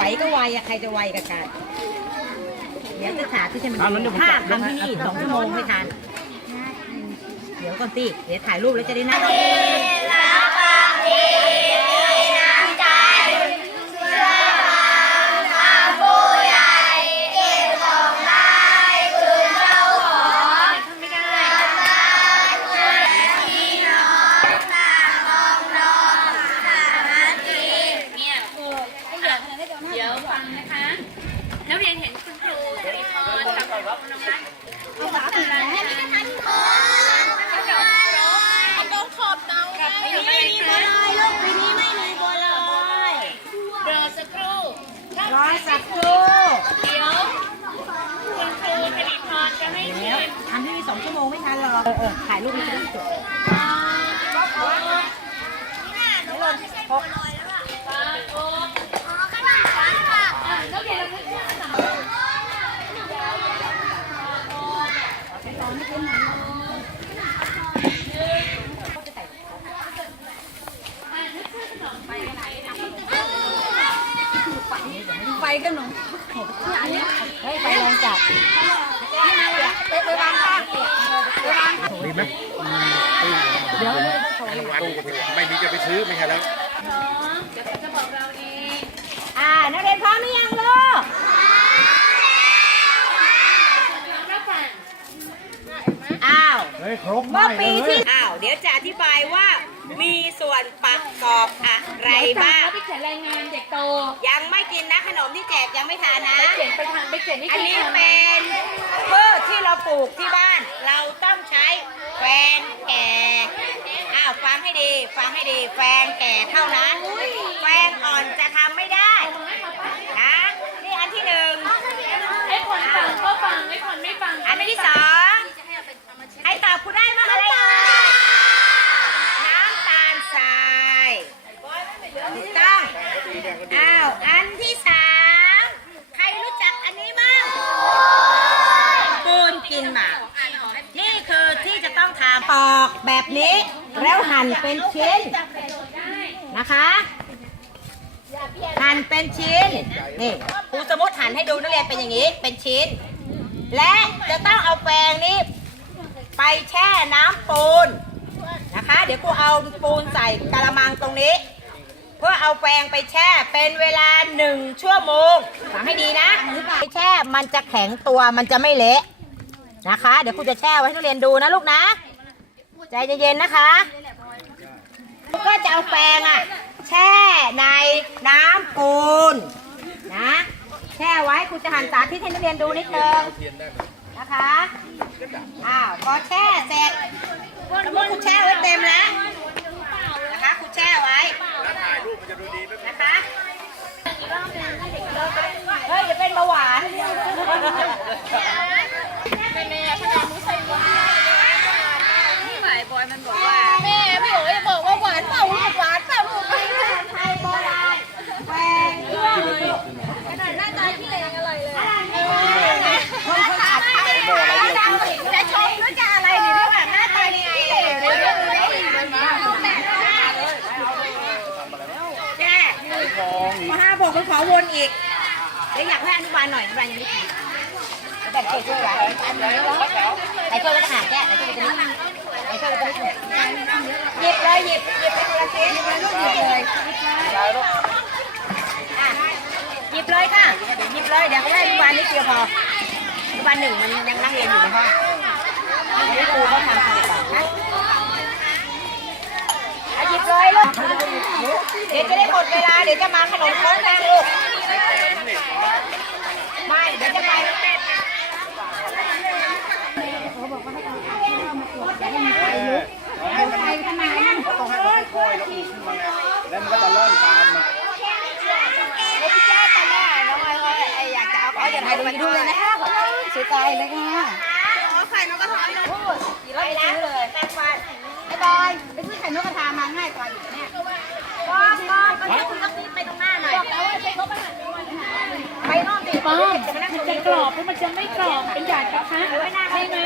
ไหวก็ไวอะใครจะไวกับกันเดี๋ยวจะถามที่จะมันอะงั้นเดี๋ยวผมถ้าจับทำที่นี่ให้สองชั่วโมงไม่ทัน เดี๋ยวก่อนสิเดี๋ยวถ่ายรูปแล้วจะได้นั่ง สองชั่วโมงไม่ทันหรอกเออเออถ่ายรูปให้จะได้จบฟาโออะนักเรียนเราไม่ได้สั่งไปกันหนูเฮ้ยไปลองจับ ไปไปวางข้างไปวางดีไหมเดี๋ยวเลยตู้ไม่มีจะไปซื้อไม่ใช่แล้วน้องเดี๋ยวเขาจะบอกเราเองอ่านักเรียนพร้อมหรือยังลูกน้องรับฟังอ้าวเฮ้ยครบเมื่อปีที่อ้าวเดี๋ยวจะอธิบายว่า มีส่วนประกอบอะไรบ้าง แล้วไปเขียนรายงานเด็กโตยังไม่กินนะขนมที่แจกยังไม่ทานนะ ไปเขียนไปทางไปเขียนนี่อันคือนี้เป็นพืชที่เราปลูกที่บ้าน เราต้องใช้แฟงแก่อ้าวฟังให้ดีฟังให้ดีแฟงแก่เท่านั้นแฟงอ่อนจะทำไม่ได้นะนี่อันที่หนึ่งไอ้คนฟังก็ฟังไอ้คนไม่ฟังอันที่สองใครตอบคุณได้มางอะไรเอ่ยน้ำตาลทรายถูกต้อง อ้าว อันที่สามใครรู้จักอันนี้มั้งปูนกินหมากนี่คือที่จะต้องทำป อกแบบนี้ แล้วหั่นเป็นชิ้นนะคะหั่นเป็นชิ้นนี่ครูสมมติหั่นให้ดูนักเรียนเป็นอย่างนี้เป็นชิ้น และจะต้องเอาแปรงนี้ ไปแช่น้ำปูนนะคะ เดี๋ยวครูเอาปูนใส่กระมังตรงนี้ เพื่อเอาแปรงไปแช่เป็นเวลาหนึ่งชั่วโมงฟังให้ดีนะไปแช่มันจะแข็งตัวมันจะไม่เละนะคะ เดี๋ยวครูจะแช่ไว้ให้นักเรียนดูนะลูกนะ ใจเย็นๆนะคะ ก็จะเอาแปรงอะแช่ในน้ำปูนนะแช่ไว้ครูจะหันสาธิตให้นักเรียนดูนิดนึงนะคะอ้าวพอแช่เสร็จสมมติครูแช่ไว้เต็มแล้วนะคะครูแช่ไว้นะคะเฮ้ยจะเป็นเบาหวาน แม่พี่โอ๋จะบอกว่าหวานเปล่าลูกหวานเปล่าลูก ไทยโบราณแหวงเครื่อง ขนาดหน้าตาพี่เลยยังอร่อยเลย คนคนอัดไทยจะชมด้วยจะอะไรนี่ด้วยหน้าตาดีแก่ มาห้าบอกเขาขอวนอีกเดี๋ยวอยากให้อนุบาลหน่อยอนุบาลยังไม่ถึงแบ่งเกช่วยไว้ไหนช่วยก็จะหาแก้ไหนช่วยจะนิดไหนช่วยก็จะนิดหยิบเลยหยิบหยิบไปคนละชิ้นหยิบเลยลูกหยิบเลยอะหยิบเลยค่ะหยิบเลยเดี๋ยวเขาให้อนุบาลนิดเดียวพออนุบาลหนึ่งมันยังนั่งเรียนอยู่ในห้องเดี๋ยวครูเขาทำอะไรก่อนนะอะหยิบเลยลูก เดี๋ยวจะได้หมดเวลา เดี๋ยวจะมาขนมครกแทนลูกไม่เดี๋ยวจะไปไปทำไมนั่นต้องให้มันค่อยๆแล้วอุขึ้นมาไงแล้วมันก็จะล่อนตามมาเดี๋ยวพี่แจ้ตอนแรกน้องไอ้ไอ้อยากจะเอาเอาอย่างไรดูดูเลยนะคะสวยใจเลยค่ะไข่นกกระทาพูดกี่ร้อยซื้อเลยแปดพันไอ้บอยไปซื้อไข่นกกระทามาง่ายกว่าอยู่เนี่ย ไปซื้อคุณต้องไปตรงหน้าหน่อยไปนอกดิป้อมมันจะกรอบหรือมันจะไม่กรอบเป็นหยาดกระทะใช่ไหม